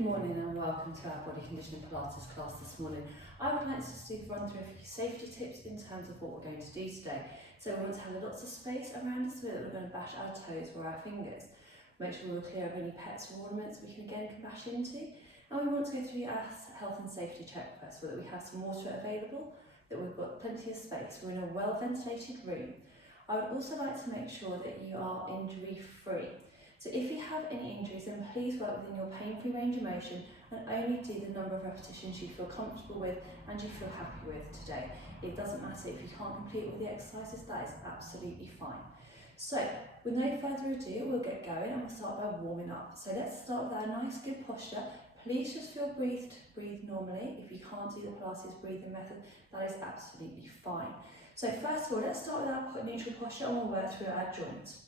Good morning and welcome to our body conditioning Pilates class this morning. I would like to just run through a few safety tips in terms of what we're going to do today. So we want to have lots of space around us so that we're going to bash our toes or our fingers. Make sure we're clear of any pets or ornaments we can bash into. And we want to go through our health and safety check first so that we have some water available, that we've got plenty of space, we're in a well ventilated room. I would also like to make sure that you are injury free. So if you have any injuries, then please work within your pain-free range of motion and only do the number of repetitions you feel comfortable with and you feel happy with today. It doesn't matter if you can't complete all the exercises, that is absolutely fine. So with no further ado, we'll get going and we'll start by warming up. So let's start with our nice good posture. Please just feel breathe normally. If you can't do the Pilates breathing method, that is absolutely fine. So first of all, let's start with our neutral posture and we'll work through our joints.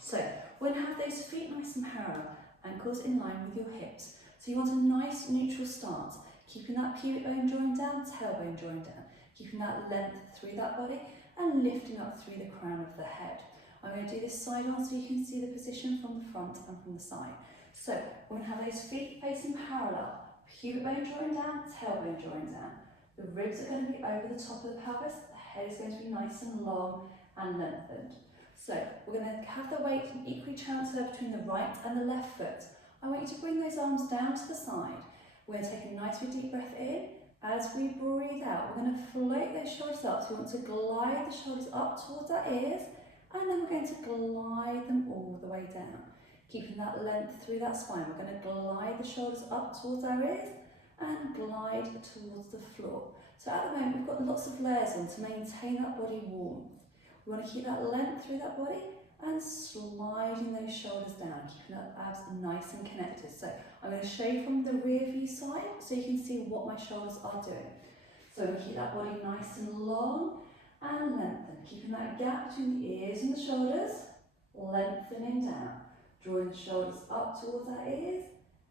So we're going to have those feet nice and parallel, ankles in line with your hips. So you want a nice neutral stance, keeping that pubic bone joint down, tailbone joint down, keeping that length through that body and lifting up through the crown of the head. I'm going to do this side on so you can see the position from the front and from the side. So we're going to have those feet facing parallel, pubic bone joint down, tailbone joint down. The ribs are going to be over the top of the pelvis, the head is going to be nice and long and lengthened. So we're going to have the weight equally transferred between the right and the left foot. I want you to bring those arms down to the side. We're going to take a nice deep breath in. As we breathe out, we're going to float those shoulders up. So we want to glide the shoulders up towards our ears, and then we're going to glide them all the way down. Keeping that length through that spine, we're going to glide the shoulders up towards our ears and glide towards the floor. So at the moment, we've got lots of layers on to maintain that body warmth. We want to keep that length through that body and sliding those shoulders down, keeping that abs nice and connected. So I'm going to show you from the rear view side so you can see what my shoulders are doing. So I'm going to keep that body nice and long and lengthen, keeping that gap between the ears and the shoulders, lengthening down, drawing the shoulders up towards our ears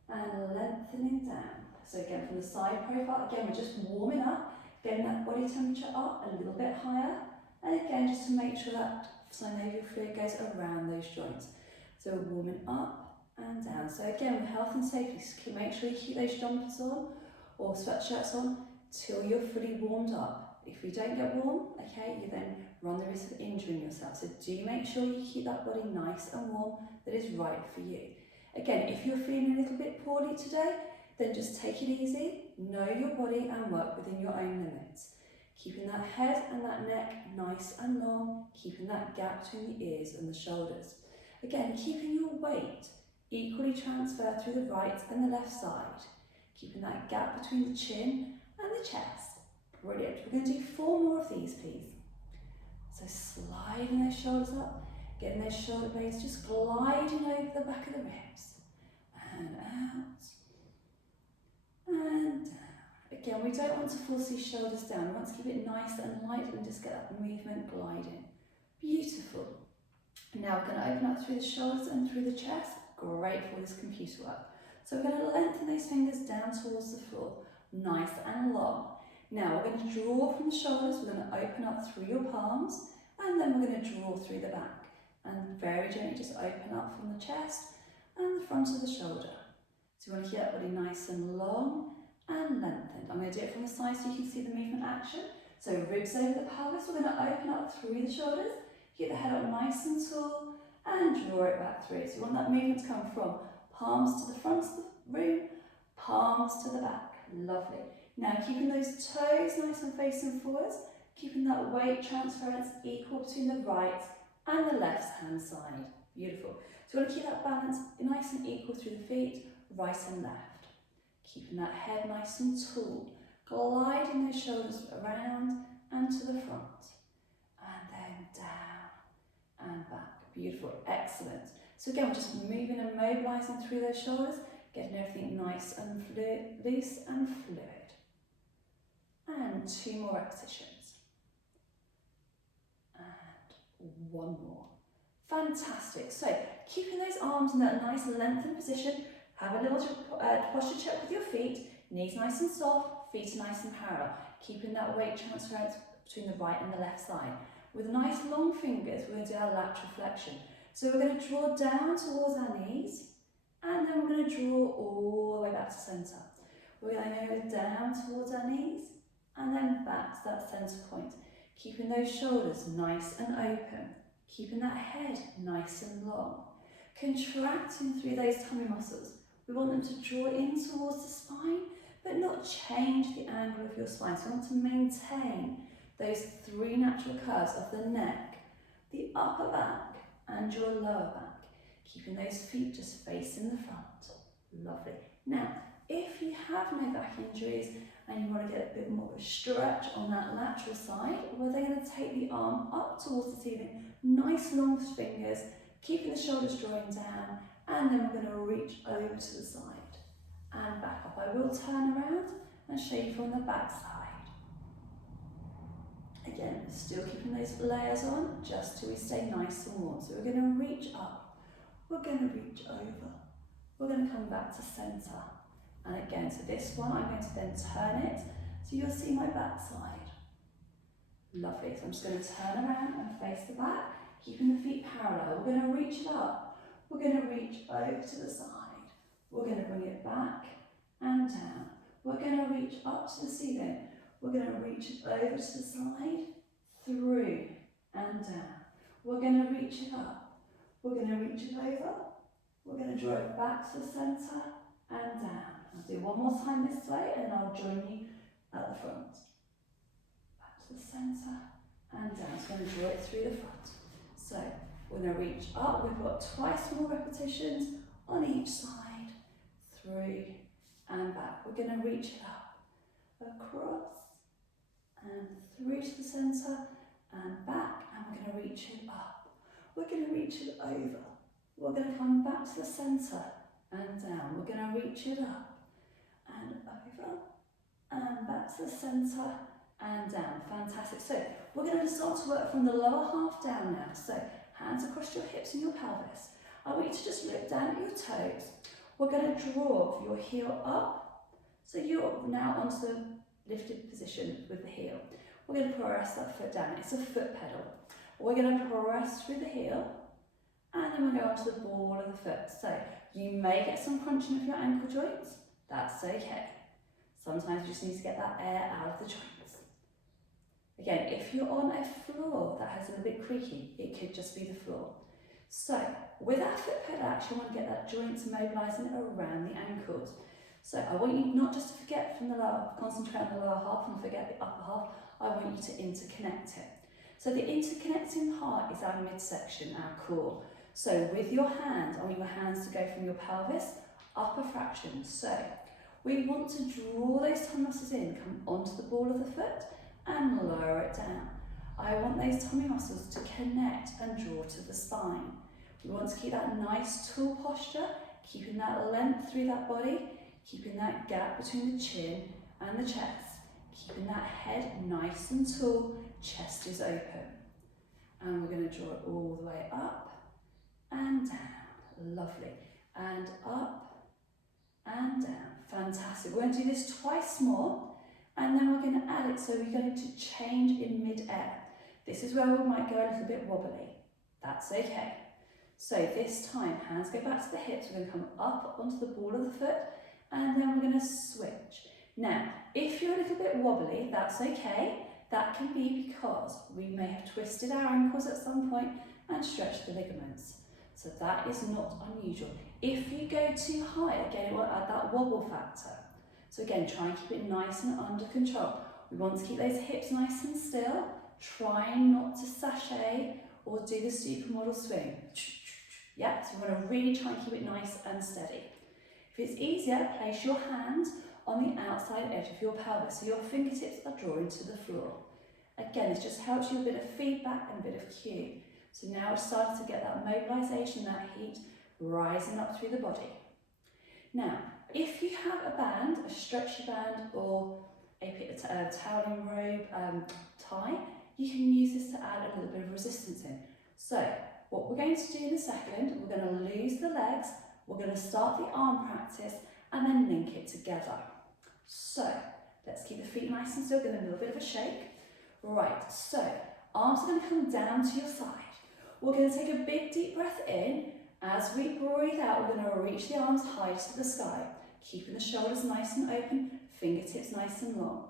and lengthening down. So again, from the side profile, again, we're just warming up, getting that body temperature up a little bit higher. And again, just to make sure that synovial fluid goes around those joints. So we're warming up and down. So again, with health and safety, make sure you keep those jumpers on or sweatshirts on till you're fully warmed up. If you don't get warm, okay, you then run the risk of injuring yourself. So do make sure you keep that body nice and warm that is right for you. Again, if you're feeling a little bit poorly today, then just take it easy, know your body and work within your own limits. Keeping that head and that neck nice and long, keeping that gap between the ears and the shoulders. Again, keeping your weight equally transferred through the right and the left side. Keeping that gap between the chin and the chest. Brilliant. We're going to do 4 more of these, please. So sliding those shoulders up, getting those shoulder blades just gliding over the back of the ribs. And out. And down. Again, we don't want to force these shoulders down. We want to keep it nice and light and just get that movement gliding. Beautiful. Now we're going to open up through the shoulders and through the chest. Great for this computer work. So we're going to lengthen those fingers down towards the floor. Nice and long. Now we're going to draw from the shoulders. We're going to open up through your palms. And then we're going to draw through the back. And very gently just open up from the chest and the front of the shoulder. So you want to keep that body nice and long and lengthened. I'm going to do it from the side so you can see the movement action. So ribs over the pelvis, we're going to open up through the shoulders, keep the head up nice and tall, and draw it back through. So you want that movement to come from palms to the front of the room, palms to the back. Lovely. Now keeping those toes nice and facing forwards, keeping that weight transference equal between the right and the left hand side. Beautiful. So we want to keep that balance nice and equal through the feet, right and left. Keeping that head nice and tall, gliding those shoulders around and to the front, and then down and back. Beautiful, excellent. So again, we're just moving and mobilising through those shoulders, getting everything nice and loose and fluid. And 2 more repetitions. And 1 more. Fantastic. So keeping those arms in that nice lengthened position. Have a little posture check with your feet, knees nice and soft, feet nice and parallel, keeping that weight transference between the right and the left side. With nice long fingers, we're going to do our lateral flexion. So we're going to draw down towards our knees, And then we're going to draw all the way back to centre. We're going to go down towards our knees and then back to that centre point. Keeping those shoulders nice and open. Keeping that head nice and long. Contracting through those tummy muscles. We want them to draw in towards the spine, but not change the angle of your spine. So we want to maintain those three natural curves of the neck, the upper back and your lower back. Keeping those feet just facing the front. Lovely. Now, if you have no back injuries and you want to get a bit more of a stretch on that lateral side, we're then going to take the arm up towards the ceiling, nice long fingers, keeping the shoulders drawing down, and then we're going to reach over to the side and back up. I will turn around and show you from the back side. Again, still keeping those layers on, just till we stay nice and warm. So we're going to reach up, we're going to reach over, we're going to come back to centre. And again, so this one, I'm going to then turn it, so you'll see my back side. Lovely, so I'm just going to turn around and face the back, keeping the feet parallel. We're going to reach it up, we're going to reach over to the side, we're going to bring it back and down. We're going to reach up to the ceiling, we're going to reach it over to the side, through and down. We're going to reach it up, we're going to reach it over, we're going to draw it back to the centre and down. I'll do one more time this way and I'll join you at the front. Back to the centre and down. So I'm going to draw it through the front. So we're going to reach up. We've got twice more repetitions on each side. Through and back. We're going to reach it up, across and through to the centre and back, and we're going to reach it up. We're going to reach it over. We're going to come back to the centre and down. We're going to reach it up and over and back to the centre and down. Fantastic. So we're going to start to work from the lower half down now. So hands across your hips and your pelvis. I want you to just look down at your toes. We're going to draw your heel up. So you're now onto the lifted position with the heel. We're going to press that foot down. It's a foot pedal. We're going to press through the heel and then we'll go onto the ball of the foot. So you may get some crunching of your ankle joints. That's okay. Sometimes you just need to get that air out of the joints. Again, if you're on a floor that has a little bit creaky, it could just be the floor. So with our foot pedal action, we want to get that joints mobilising around the ankles. So I want you not just to forget from the lower, concentrate on the lower half and forget the upper half. I want you to interconnect it. So the interconnecting part is our midsection, our core. So with your hands, I want your hands to go from your pelvis, upper fraction. So we want to draw those tummy muscles in, come onto the ball of the foot and lower it down. I want those tummy muscles to connect and draw to the spine. We want to keep that nice tall posture, keeping that length through that body, keeping that gap between the chin and the chest, keeping that head nice and tall, chest is open. And we're going to draw it all the way up and down. Lovely. And up and down. Fantastic. We're going to do this twice more and then we're going to add it, so we're going to change in mid-air. This is where we might go a little bit wobbly. That's okay. So this time, hands go back to the hips. We're going to come up onto the ball of the foot and then we're going to switch. Now, if you're a little bit wobbly, that's okay. That can be because we may have twisted our ankles at some point and stretched the ligaments. So that is not unusual. If you go too high, again, it will add that wobble factor. So again, try and keep it nice and under control. We want to keep those hips nice and still, trying not to sashay or do the supermodel swing. Yeah, so we want to really try and keep it nice and steady. If it's easier, place your hands on the outside edge of your pelvis so your fingertips are drawing to the floor. Again, this just helps you a bit of feedback and a bit of cue. So now we're starting to get that mobilisation, that heat rising up through the body. Now, if you have a band, a stretchy band or a toweling robe tie, you can use this to add a little bit of resistance in. So what we're going to do in a second, we're going to lose the legs, we're going to start the arm practice and then link it together. So let's keep the feet nice and still, give them a little bit of a shake. Right, so arms are going to come down to your side. We're going to take a big deep breath in As we breathe out, we're going to reach the arms high to the sky, keeping the shoulders nice and open, fingertips nice and long.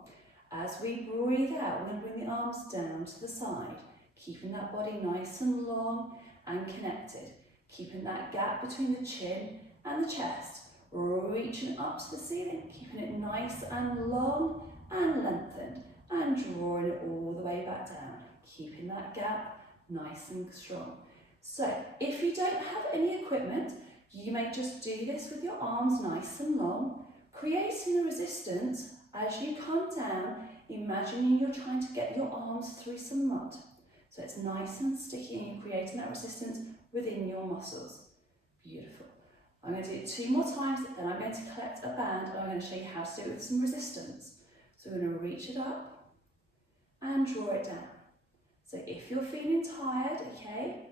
As we breathe out, we're going to bring the arms down to the side, keeping that body nice and long and connected, keeping that gap between the chin and the chest, reaching up to the ceiling, keeping it nice and long and lengthened, and drawing it all the way back down, keeping that gap nice and strong. So if you don't have any equipment, you may just do this with your arms nice and long, creating a resistance as you come down, imagining you're trying to get your arms through some mud. So it's nice and sticky and you're creating that resistance within your muscles. Beautiful. I'm going to do it 2 more times, then I'm going to collect a band and I'm going to show you how to do it with some resistance. So we're going to reach it up and draw it down. So if you're feeling tired, okay,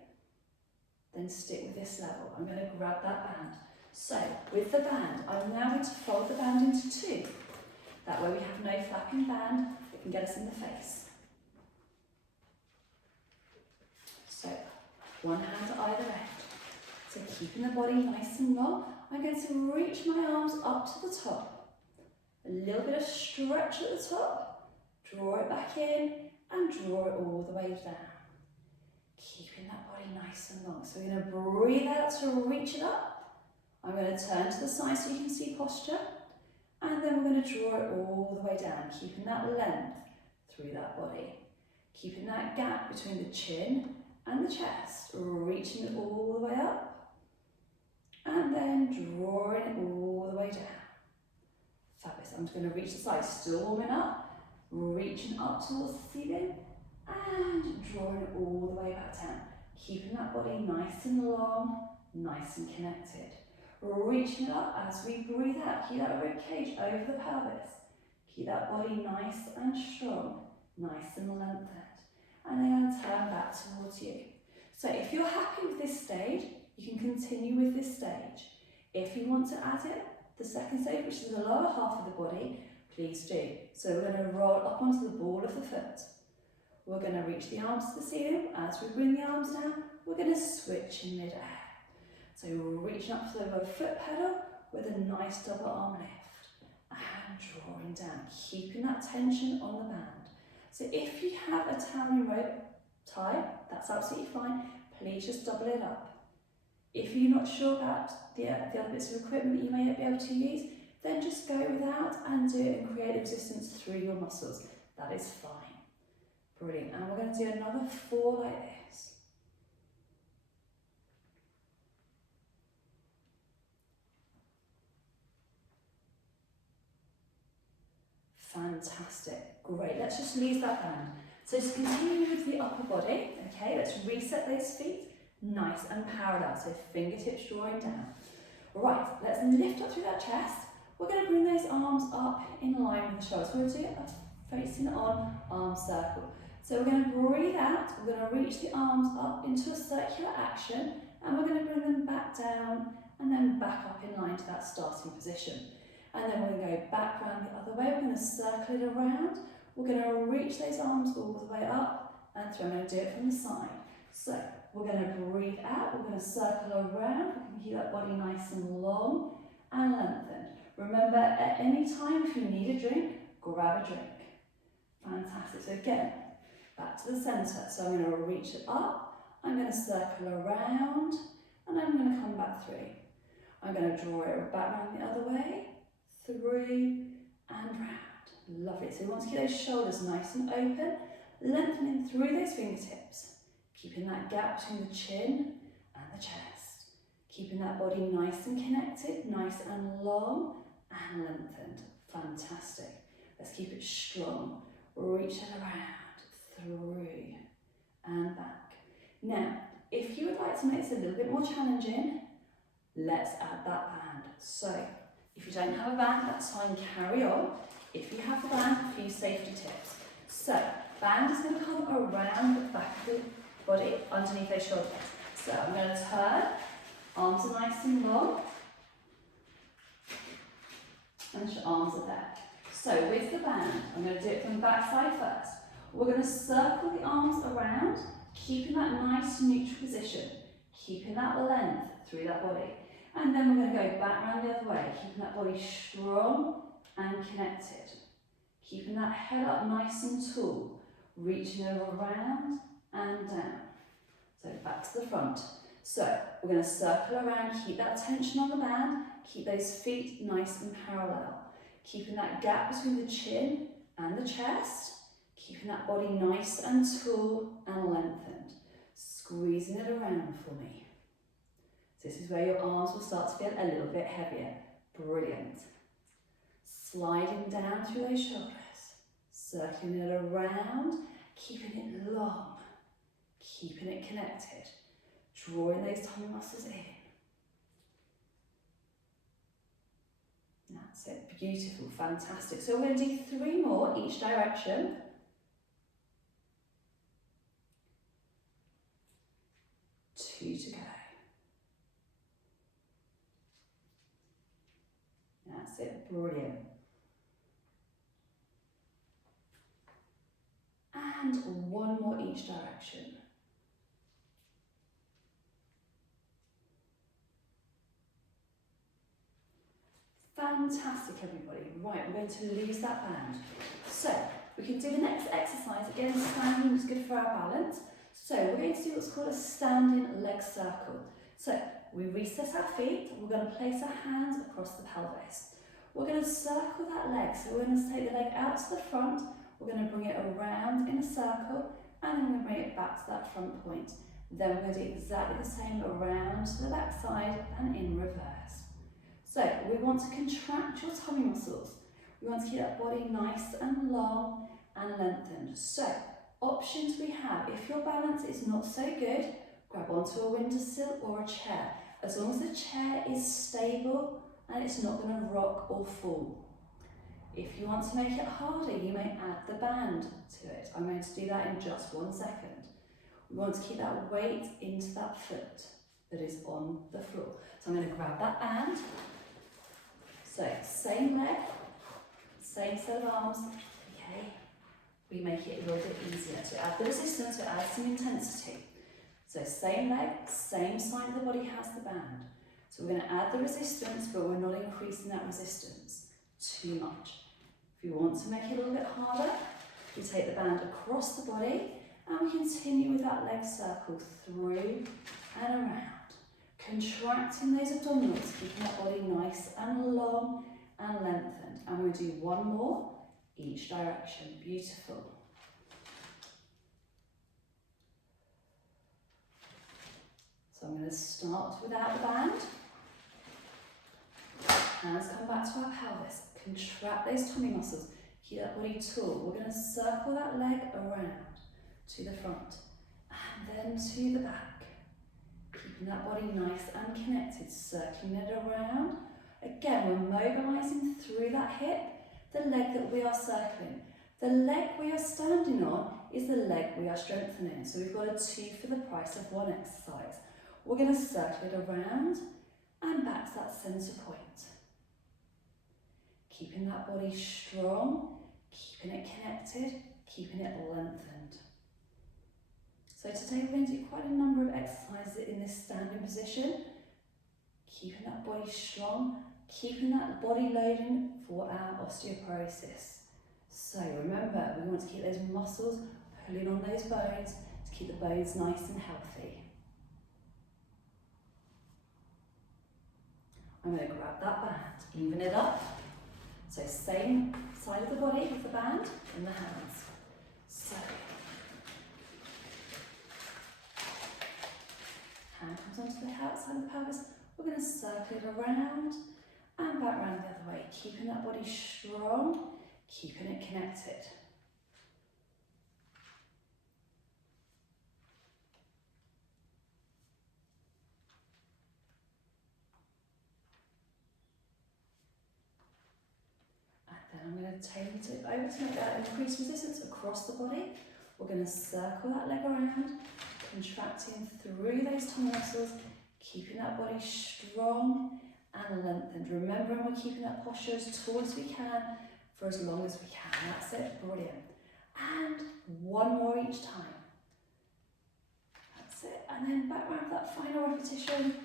then stick with this level. I'm going to grab that band. So with the band, I'm now going to fold the band into 2. That way we have no flapping band that can get us in the face. So one hand at either end. So keeping the body nice and long, I'm going to reach my arms up to the top. A little bit of stretch at the top, draw it back in and draw it all the way down. Keeping that body nice and long. So we're going to breathe out to reach it up. I'm going to turn to the side so you can see posture. And then we're going to draw it all the way down, keeping that length through that body. Keeping that gap between the chin and the chest, reaching it all the way up. And then drawing it all the way down. Fabulous. I'm just going to reach the side, still warming up, reaching up towards the ceiling. And drawing it all the way back down. Keeping that body nice and long, nice and connected. Reaching it up as we breathe out. Keep that rib cage over the pelvis. Keep that body nice and strong, nice and lengthened. And then turn back towards you. So if you're happy with this stage, you can continue with this stage. If you want to add it, the second stage, which is the lower half of the body, please do. So we're going to roll up onto the ball of the foot. We're going to reach the arms to the ceiling. As we bring the arms down, we're going to switch in mid-air. So we're reaching up to the foot pedal with a nice double arm lift and drawing down, keeping that tension on the band. So if you have a toweling rope tie, that's absolutely fine. Please just double it up. If you're not sure about the other bits of equipment that you may not be able to use, then just go without and do it and create resistance through your muscles. That is fine. Brilliant. And we're going to do another 4 like this. Fantastic. Great. Let's just leave that band. So to continue with the upper body, okay, let's reset those feet nice and parallel. So fingertips drawing down. Right, let's lift up through that chest. We're going to bring those arms up in line with the shoulders. We're going to do a facing on arm circle. So we're going to breathe out, we're going to reach the arms up into a circular action and we're going to bring them back down and then back up in line to that starting position. And then we're going to go back round the other way, we're going to circle it around, we're going to reach those arms all the way up and through. I'm going to do it from the side. So we're going to breathe out, we're going to circle around, we can keep that body nice and long and lengthened. Remember, at any time if you need a drink, grab a drink. Fantastic. So again, back to the centre. So I'm going to reach it up, I'm going to circle around, and I'm going to come back through. I'm going to draw it back round the other way, through and round. Lovely. So we want to keep those shoulders nice and open, lengthening through those fingertips, keeping that gap between the chin and the chest, keeping that body nice and connected, nice and long and lengthened. Fantastic. Let's keep it strong. Reach it around, through and back. Now, if you would like to make this a little bit more challenging, let's add that band. So, if you don't have a band, that's fine, carry on. If you have the band, a few safety tips. So, band is going to come around the back of the body, underneath those shoulders. So, I'm going to turn, arms are nice and long, and your arms are there. So, with the band, I'm going to do it from the back side first. We're going to circle the arms around, keeping that nice neutral position, keeping that length through that body. And then we're going to go back around the other way, keeping that body strong and connected. Keeping that head up nice and tall, reaching over around and down. So back to the front. So we're going to circle around, keep that tension on the band, keep those feet nice and parallel. Keeping that gap between the chin and the chest, keeping that body nice and tall and lengthened. Squeezing it around for me. This is where your arms will start to feel a little bit heavier. Brilliant. Sliding down through those shoulders, circling it around, keeping it long, keeping it connected, drawing those tummy muscles in. That's it, beautiful, fantastic. So we're going to do 3 more each direction. Two to go. That's it, brilliant. And 1 more each direction. Fantastic, everybody. Right, we're going to lose that band. So we can do the next exercise. Again, standing is good for our balance. So we're going to do what's called a standing leg circle. So we recess our feet. We're going to place our hands across the pelvis. We're going to circle that leg. So we're going to take the leg out to the front. We're going to bring it around in a circle, and then we're going to bring it back to that front point. Then we're going to do exactly the same around to the back side and in reverse. So we want to contract your tummy muscles. We want to keep that body nice and long and lengthened. So options we have, if your balance is not so good, grab onto a windowsill or a chair. As long as the chair is stable and it's not going to rock or fall. If you want to make it harder, you may add the band to it. I'm going to do that in just 1 second. We want to keep that weight into that foot that is on the floor. So I'm going to grab that band. So same leg, same set of arms. Okay, we make it a little bit easier to add the resistance, to add some intensity. So same leg, same side of the body has the band. So we're going to add the resistance, but we're not increasing that resistance too much. If you want to make it a little bit harder, we take the band across the body and we continue with that leg circle through and around. Contracting those abdominals, keeping that body nice and long and lengthened. And we'll do 1 more each direction. Beautiful. So I'm going to start without the band. Hands come back to our pelvis. Contract those tummy muscles. Keep that body tall. We're going to circle that leg around to the front and then to the back. Keeping that body nice and connected, circling it around. Again, we're mobilising through that hip, the leg that we are circling. The leg we are standing on is the leg we are strengthening. So we've got a 2 for the price of 1 exercise. We're going to circle it around and back to that centre point. Keeping that body strong, keeping it connected, keeping it lengthened. So today we're going to do quite a number of exercises in this standing position. Keeping that body strong, keeping that body loading for our osteoporosis. So remember, we want to keep those muscles pulling on those bones to keep the bones nice and healthy. I'm going to grab that band, even it up. So same side of the body with the band in the hands. So hand comes onto the outside of the pelvis. We're going to circle it around and back around the other way, keeping that body strong, keeping it connected. I'm going to take it over to make that increased resistance across the body. We're going to circle that leg around, contracting through those tummy muscles, keeping that body strong and lengthened. Remembering we're keeping that posture as tall as we can for as long as we can. That's it, brilliant. And 1 more each time. That's it, and then back around for that final repetition.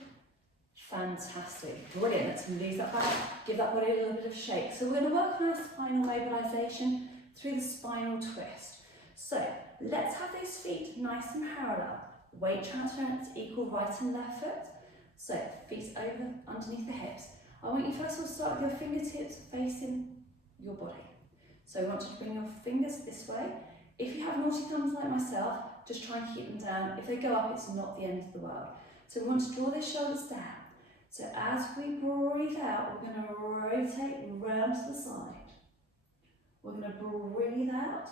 Fantastic, brilliant. Let's lose that back, give that body a little bit of shake. So we're going to work on our spinal mobilisation through the spinal twist. So let's have those feet nice and parallel. Weight transference equal right and left foot. So feet over underneath the hips. I want you first of all to start with your fingertips facing your body. So we want you to bring your fingers this way. If you have naughty thumbs like myself, just try and keep them down. If they go up, it's not the end of the world. So we want to draw the shoulders down. So as we breathe out, we're going to rotate round to the side. We're going to breathe out.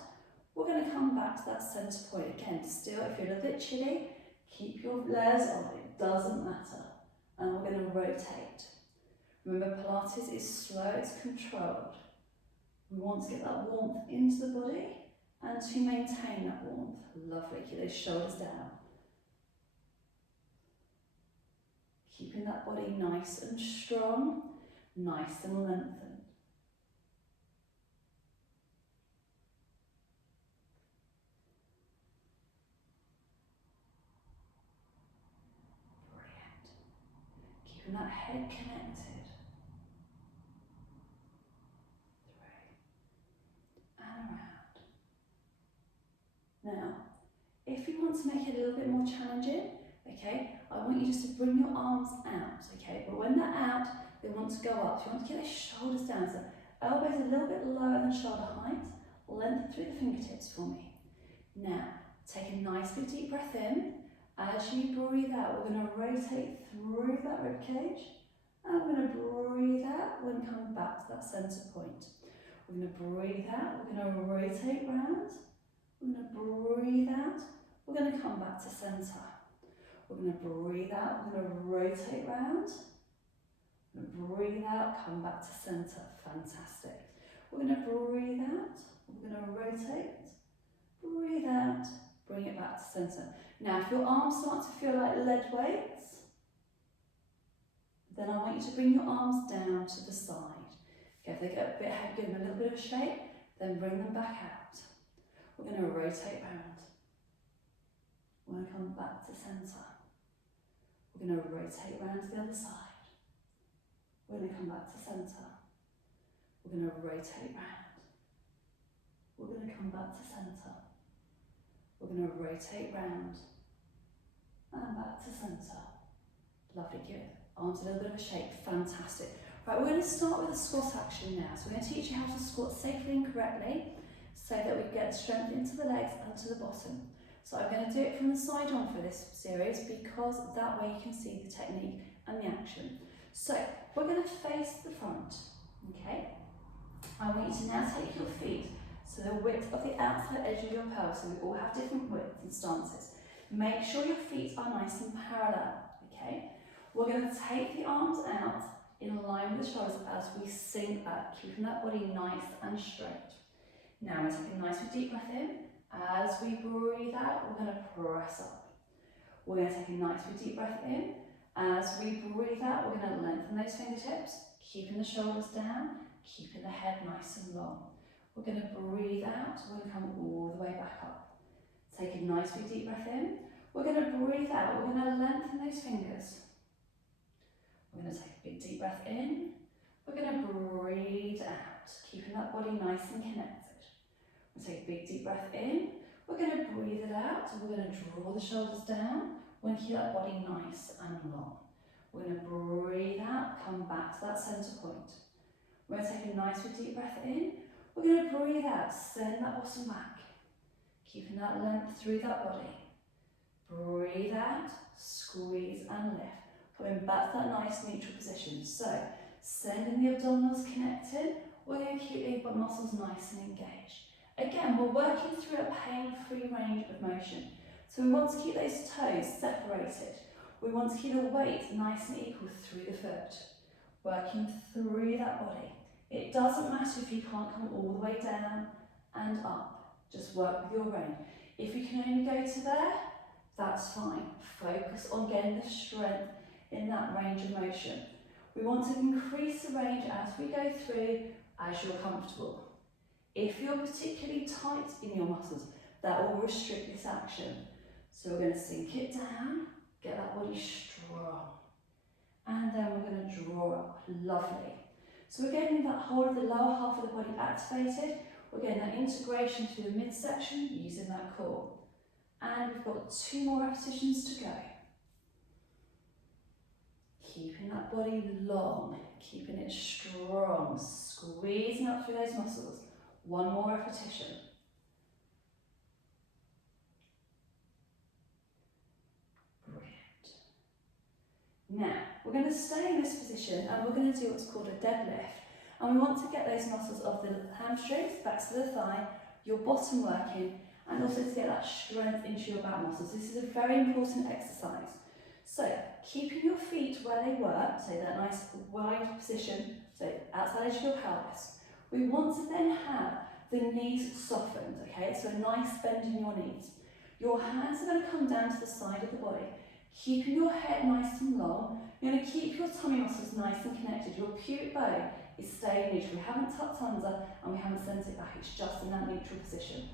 We're going to come back to that centre point. Again, still, if you're a little bit chilly, keep your layers on. It doesn't matter. And we're going to rotate. Remember, Pilates is slow, it's controlled. We want to get that warmth into the body and to maintain that warmth. Lovely. Keep those shoulders down. Keeping that body nice and strong, nice and lengthened. Brilliant. Keeping that head connected. Through and around. Now, if you want to make it a little bit more challenging, okay, I want you just to bring your arms out, okay, but when they're out, they want to go up. So you want to get those shoulders down, so elbows a little bit lower than shoulder height, lengthen through the fingertips for me. Now, take a nice big deep breath in. As you breathe out, we're going to rotate through that rib cage, and we're going to breathe out, we're going to come back to that centre point. We're going to breathe out, we're going to rotate round, we're going to breathe out, we're going to come back to centre. We're going to breathe out, we're going to rotate round, we're going to breathe out, come back to centre. Fantastic. We're going to breathe out, we're going to rotate, breathe out, bring it back to centre. Now, if your arms start to feel like lead weights, then I want you to bring your arms down to the side. Okay, if they get a bit heavy, give them a little bit of shape, then bring them back out. We're going to rotate round. We're going to come back to centre. We're going to rotate round to the other side. We're going to come back to centre. We're going to rotate round. We're going to come back to centre. We're going to rotate round and back to centre. Lovely, good. Arms a little bit of a shake, fantastic. Right, we're going to start with a squat action now. So we're going to teach you how to squat safely and correctly so that we get strength into the legs and to the bottom. So I'm going to do it from the side on for this series because that way you can see the technique and the action. So we're going to face the front, okay? I want you to now take your feet to the width of the outside edge of your pelvis, so we all have different widths and stances. Make sure your feet are nice and parallel, okay? We're going to take the arms out in line with the shoulders as we sink back, keeping that body nice and straight. Now we're taking a nice deep breath in. As we breathe out, we're going to press up. We're going to take a nice deep breath in. As we breathe out, we're going to lengthen those fingertips, keeping the shoulders down, keeping the head nice and long. We're going to breathe out, we're going to come all the way back up. Take a nice deep breath in. We're going to breathe out, we're going to lengthen those fingers. We're going to take a big deep breath in. We're going to breathe out, keeping that body nice and connected. We'll take a big deep breath in. We're going to breathe it out. We're going to draw the shoulders down. We're going to keep that body nice and long. We're going to breathe out, come back to that centre point. We're going to take a nice deep breath in. We're going to breathe out, send that bottom back. Keeping that length through that body. Breathe out, squeeze and lift. Coming back to that nice neutral position. So, sending the abdominals connected. We're going to keep the muscles nice and engaged. Again, we're working through a pain-free range of motion. So we want to keep those toes separated. We want to keep the weight nice and equal through the foot. Working through that body. It doesn't matter if you can't come all the way down and up. Just work with your range. If you can only go to there, that's fine. Focus on getting the strength in that range of motion. We want to increase the range as we go through, as you're comfortable. If you're particularly tight in your muscles, that will restrict this action. So we're going to sink it down, get that body strong. and then we're going to draw up. Lovely. So we're getting that whole of the lower half of the body activated. We're getting that integration through the midsection using that core. And we've got 2 more repetitions to go. Keeping that body long, keeping it strong, squeezing up through those muscles. 1 more repetition. Brilliant. Now, we're going to stay in this position and we're going to do what's called a deadlift. And we want to get those muscles of the hamstrings, back to the thigh, your bottom working, and also to get that strength into your back muscles. This is a very important exercise. So, keeping your feet where they were, so that nice wide position, so outside edge of your pelvis. We want to then have the knees softened, okay? So a nice bend in your knees. Your hands are going to come down to the side of the body, keeping your head nice and long. You're going to keep your tummy muscles nice and connected. Your pubic bone is staying neutral. We haven't tucked under and we haven't sent it back. It's just in that neutral position.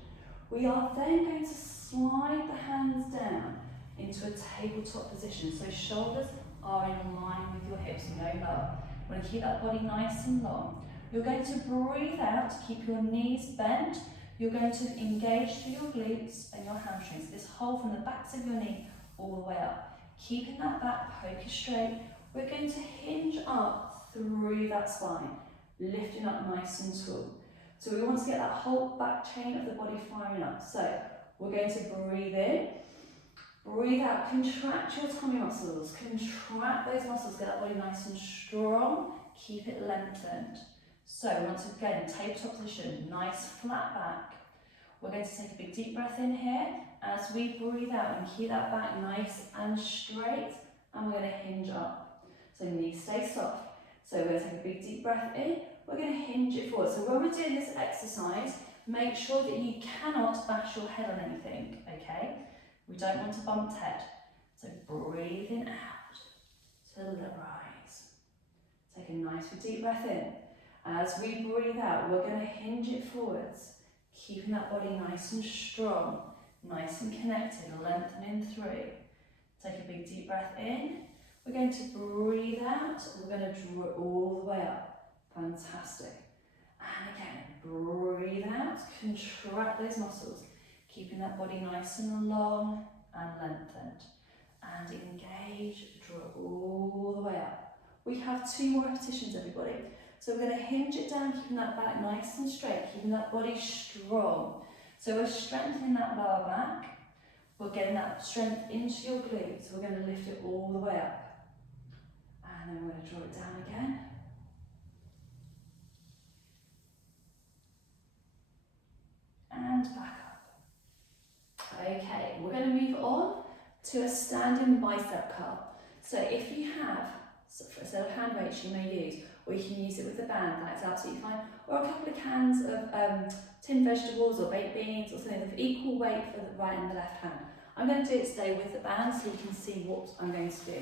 We are then going to slide the hands down into a tabletop position. So shoulders are in line with your hips and going lower. We're going to keep that body nice and long. You're going to breathe out to keep your knees bent. You're going to engage through your glutes and your hamstrings. This whole from the backs of your knee all the way up. Keeping that back poker straight. We're going to hinge up through that spine, lifting up nice and tall. So we want to get that whole back chain of the body firing up. So we're going to breathe in, breathe out, contract your tummy muscles, contract those muscles, get that body nice and strong, keep it lengthened. So once again, tabletop position, nice flat back. We're going to take a big deep breath in here as we breathe out and keep that back nice and straight, and we're going to hinge up. So knees stay soft. So we're going to take a big deep breath in, we're going to hinge it forward. So when we're doing this exercise, make sure that you cannot bash your head on anything, okay? We don't want to bump the head. So breathing out to the rise. Take a nice deep breath in. As we breathe out, we're going to hinge it forwards, keeping that body nice and strong, nice and connected, lengthening through. Take a big deep breath in. We're going to breathe out. We're going to draw it all the way up. Fantastic. And again, breathe out, contract those muscles, keeping that body nice and long and lengthened. And engage, draw it all the way up. We have 2 more repetitions, everybody. So we're going to hinge it down, keeping that back nice and straight, keeping that body strong. So we're strengthening that lower back. We're getting that strength into your glutes. We're going to lift it all the way up. And then we're going to draw it down again. And back up. Okay, we're going to move on to a standing bicep curl. So if you have, for a set of hand weights you may use, or you can use it with a band, that's absolutely fine. Or a couple of cans of tinned vegetables or baked beans or something of equal weight for the right and the left hand. I'm going to do it today with the band so you can see what I'm going to do.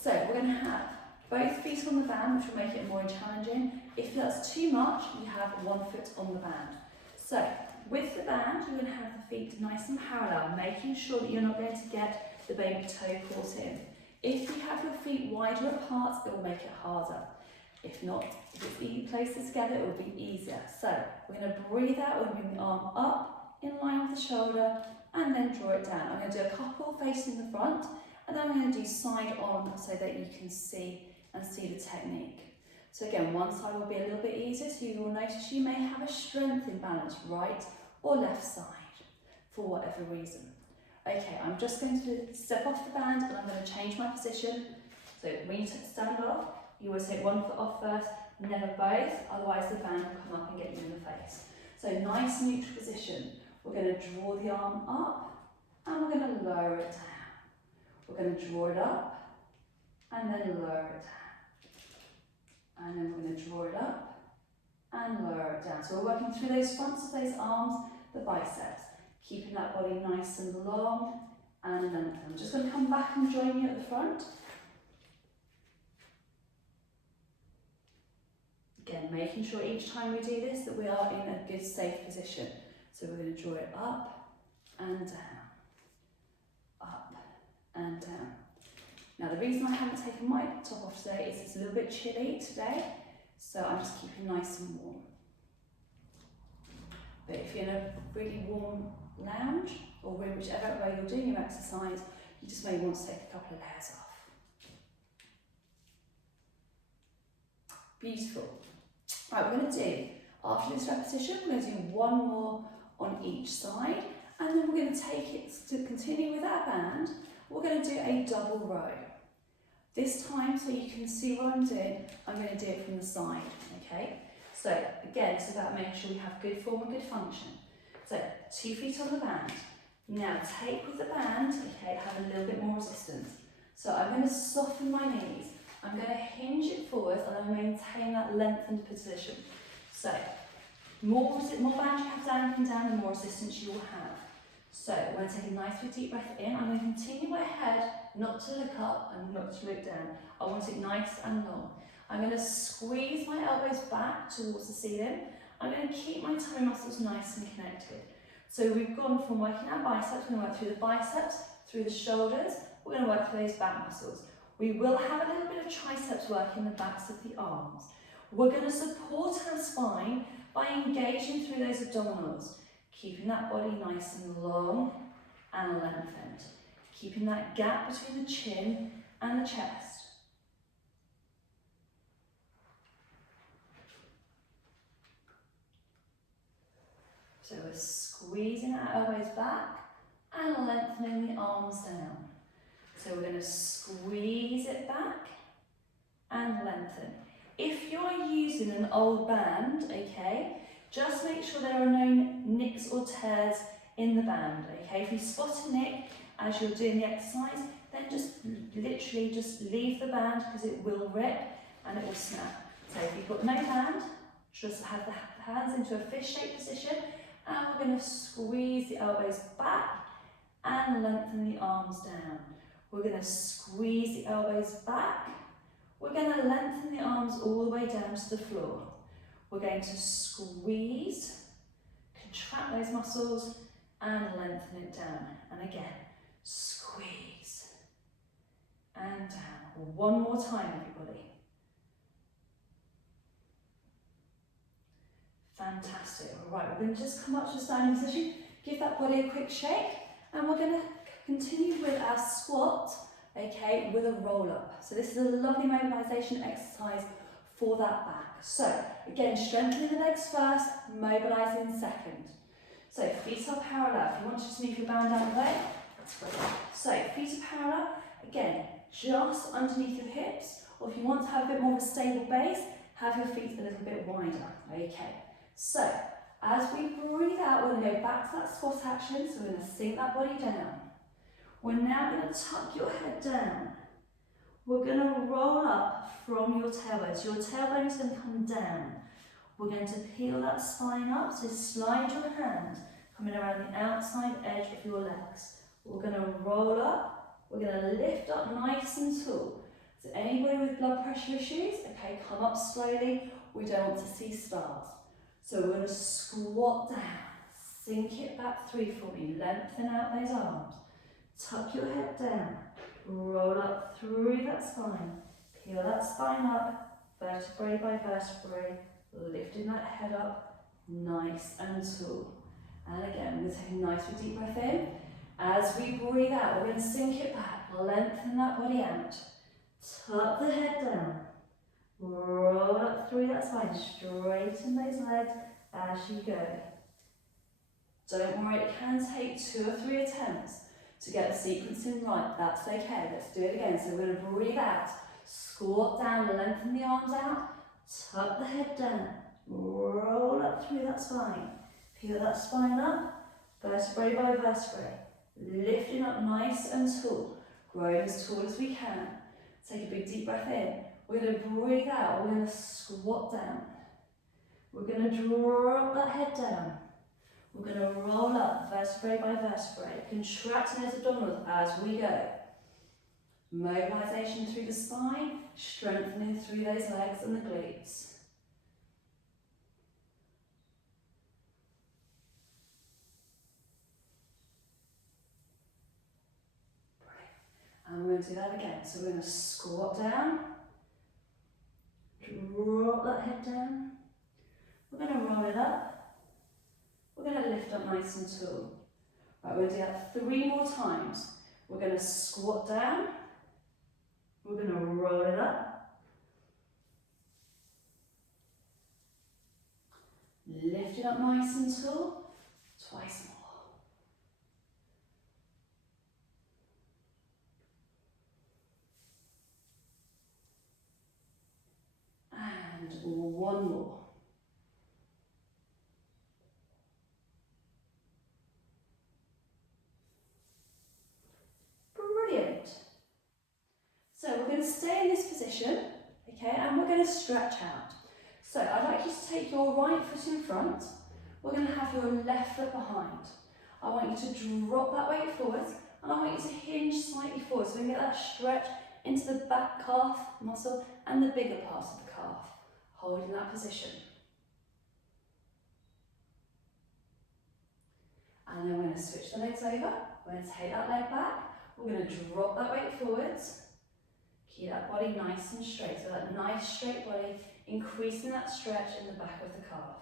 So we're going to have both feet on the band, which will make it more challenging. If that's too much, you have 1 foot on the band. So with the band, you're going to have the feet nice and parallel, making sure that you're not going to get the baby toe caught in. If you have your feet wider apart, it will make it harder. If not, if it's placed together, it will be easier. So we're going to breathe out, we're going to bring the arm up in line with the shoulder and then draw it down. I'm going to do a couple facing the front and then I'm going to do side on so that you can see the technique. So again, one side will be a little bit easier, so you will notice you may have a strength imbalance, right or left side, for whatever reason. Okay, I'm just going to step off the band and I'm going to change my position. So when you stand off, you always take 1 foot off first, never both, otherwise the band will come up and get you in the face. So nice neutral position. We're going to draw the arm up and we're going to lower it down. We're going to draw it up and then lower it down. And then we're going to draw it up and lower it down. So we're working through those fronts of those arms, the biceps, keeping that body nice and long and lengthened. I'm just going to come back and join you at the front. Again, making sure each time we do this that we are in a good, safe position. So we're going to draw it up and down, up and down. Now the reason I haven't taken my top off today is it's a little bit chilly today, so I'm just keeping nice and warm. But if you're in a really warm lounge or room, whichever way you're doing your exercise, you just may want to take a couple of layers off. Beautiful. Right, we're going to do, after this repetition, we're going to do one more on each side, and then we're going to take it to continue with our band. We're going to do a double row. This time, so you can see what I'm doing, I'm going to do it from the side, okay? So again, it's about making sure we have good form and good function. So 2 feet on the band. Now take with the band, okay, have a little bit more resistance. So I'm going to soften my knees. I'm going to hinge it forward and I'm maintain that lengthened position. So more band you have down, the more resistance you will have. So we're going to take a nice deep breath in. I'm going to continue my head, not to look up and not to look down. I want it nice and long. I'm going to squeeze my elbows back towards the ceiling. I'm going to keep my tummy muscles nice and connected. So we've gone from working our biceps, we're going to work through the biceps, through the shoulders, we're going to work through those back muscles. We will have a little bit of triceps work in the backs of the arms. We're going to support our spine by engaging through those abdominals, keeping that body nice and long and lengthened, keeping that gap between the chin and the chest. So we're squeezing our elbows back and lengthening the arms down. So we're going to squeeze it back and lengthen. If you're using an old band, okay, just make sure there are no nicks or tears in the band, okay? If you spot a nick as you're doing the exercise, then just literally just leave the band because it will rip and it will snap. So if you've got no band, just have the hands into a fist-shaped position, and we're going to squeeze the elbows back and lengthen the arms down. We're going to squeeze the elbows back. We're going to lengthen the arms all the way down to the floor. We're going to squeeze, contract those muscles and lengthen it down. And again, squeeze and down. One more time, everybody. Fantastic. All right, we're going to just come up to a standing position, give that body a quick shake, and we're going to continue with our squat, okay, with a roll up. So this is a lovely mobilisation exercise for that back. So again, strengthening the legs first, mobilising second. So feet are parallel. If you want to just move your band out of the way, that's great. So feet are parallel, again, just underneath your hips, or if you want to have a bit more of a stable base, have your feet a little bit wider, okay. So, as we breathe out, we're going to go back to that squat action, so we're going to sink that body down. We're now going to tuck your head down. We're going to roll up from your tailbone, so your tailbone is going to come down. We're going to peel that spine up, so slide your hand, coming around the outside edge of your legs. We're going to roll up, we're going to lift up nice and tall. So anybody with blood pressure issues, okay, come up slowly, we don't want to see stars. So we're going to squat down, sink it back through for me, lengthen out those arms, tuck your head down, roll up through that spine, peel that spine up, vertebrae by vertebrae, lifting that head up, nice and tall. And again, we're taking a nice deep breath in. As we breathe out, we're going to sink it back, lengthen that body out, tuck the head down, roll up through that spine, straighten those legs as you go. Don't worry, it can take 2 or 3 attempts to get the sequencing right. That's okay, let's do it again. So we're going to breathe out, squat down, lengthen the arms out, tuck the head down, roll up through that spine, peel that spine up, vertebrae by vertebrae, lifting up nice and tall, growing as tall as we can. Take a big deep breath in. We're going to breathe out, we're going to squat down. We're going to drop that head down. We're going to roll up vertebrae by vertebrae, contracting those abdominals as we go. Mobilisation through the spine, strengthening through those legs and the glutes. And we're going to do that again. So we're going to squat down, drop that head down. We're going to roll it up. We're going to lift up nice and tall. Right, we're going to do that 3 more times. We're going to squat down. We're going to roll it up. Lift it up nice and tall. Twice more. And 1 more. Brilliant. So we're going to stay in this position, okay, and we're going to stretch out. So I'd like you to take your right foot in front. We're going to have your left foot behind. I want you to drop that weight forwards, and I want you to hinge slightly forward so we can get that stretch into the back calf muscle and the bigger part of the calf. Hold in that position. And then we're going to switch the legs over. We're going to take that leg back. We're going to drop that weight forwards. Keep that body nice and straight. So that nice straight body, increasing that stretch in the back of the calf.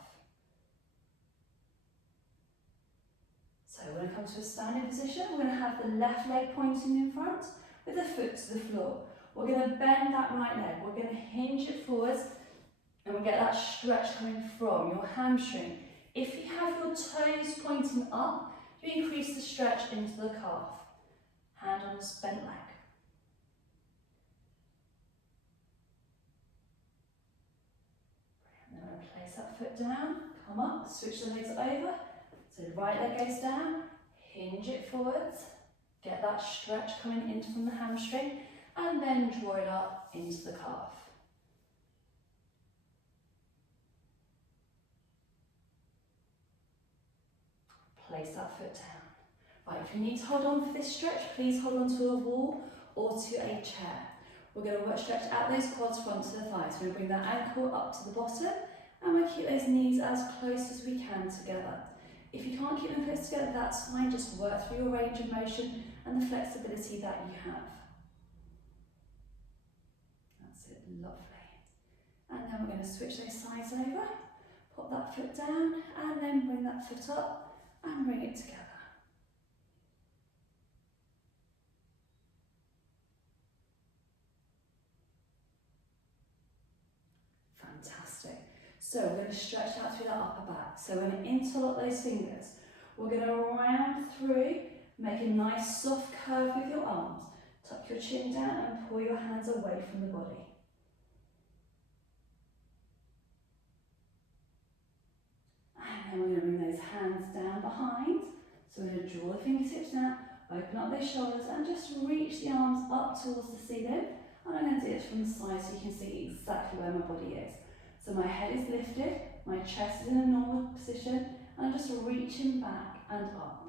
So we're going to come to a standing position. We're going to have the left leg pointing in front with the foot to the floor. We're going to bend that right leg. We're going to hinge it forwards and we'll get that stretch coming from your hamstring. If you have your toes pointing up, you increase the stretch into the calf. Hand on the bent leg. And then we're going to place that foot down, come up, switch the legs over. So the right leg goes down, hinge it forwards, get that stretch coming into from the hamstring, and then draw it up into the calf. Place that foot down. Right, if you need to hold on for this stretch, please hold on to a wall or to a chair. We're going to stretch out those quads front to the thighs. We're going to bring that ankle up to the bottom and we'll keep those knees as close as we can together. If you can't keep them close together, that's fine. Just work through your range of motion and the flexibility that you have. That's it, lovely. And then we're going to switch those sides over, pop that foot down and then bring that foot up and bring it together. Fantastic. So we're going to stretch out through that upper back. So we're going to interlock those fingers. We're going to round through, make a nice soft curve with your arms. Tuck your chin down and pull your hands away from the body. And then we're going to bring those hands down behind. So we're going to draw the fingertips down, open up those shoulders and just reach the arms up towards the ceiling. And I'm going to do it from the side so you can see exactly where my body is. So my head is lifted, my chest is in a normal position, and I'm just reaching back and up.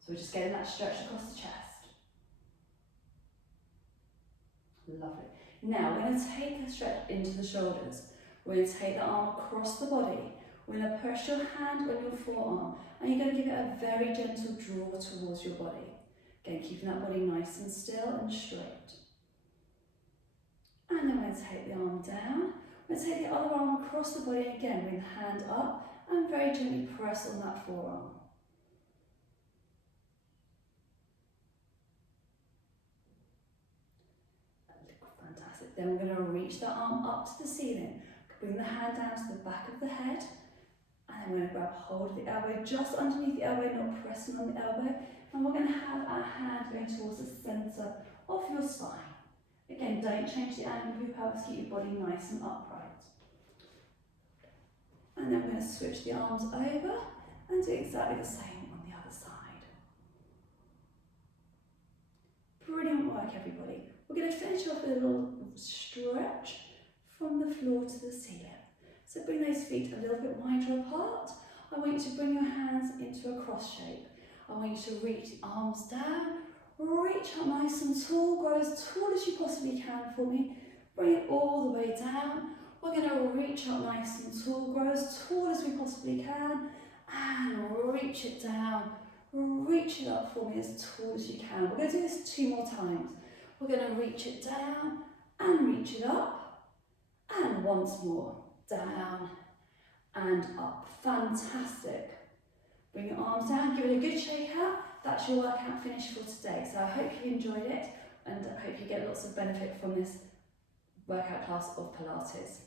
So we're just getting that stretch across the chest. Lovely. Now we're going to take the stretch into the shoulders. We're going to take the arm across the body. We're going to push your hand on your forearm, and you're going to give it a very gentle draw towards your body. Again, keeping that body nice and still and straight. And then we're going to take the arm down. We're going to take the other arm across the body and again, bring the hand up and very gently press on that forearm. Fantastic. Then we're going to reach the arm up to the ceiling. Bring the hand down to the back of the head. And then we're going to grab hold of the elbow just underneath the elbow, not pressing on the elbow. And we're going to have our hand going towards the centre of your spine. Again, don't change the angle of your pelvis, keep your body nice and upright. And then we're going to switch the arms over and do exactly the same on the other side. Brilliant work, everybody. We're going to finish off with a little stretch from the floor to the ceiling. So bring those feet a little bit wider apart. I want you to bring your hands into a cross shape. I want you to reach the arms down, reach up nice and tall, grow as tall as you possibly can for me. Bring it all the way down. We're going to reach up nice and tall, grow as tall as we possibly can, and reach it down. Reach it up for me as tall as you can. We're going to do this 2 more times. We're going to reach it down and reach it up. And once more, down and up. Fantastic. Bring your arms down, give it a good shake out. That's your workout finished for today. So I hope you enjoyed it and I hope you get lots of benefit from this workout class of Pilates.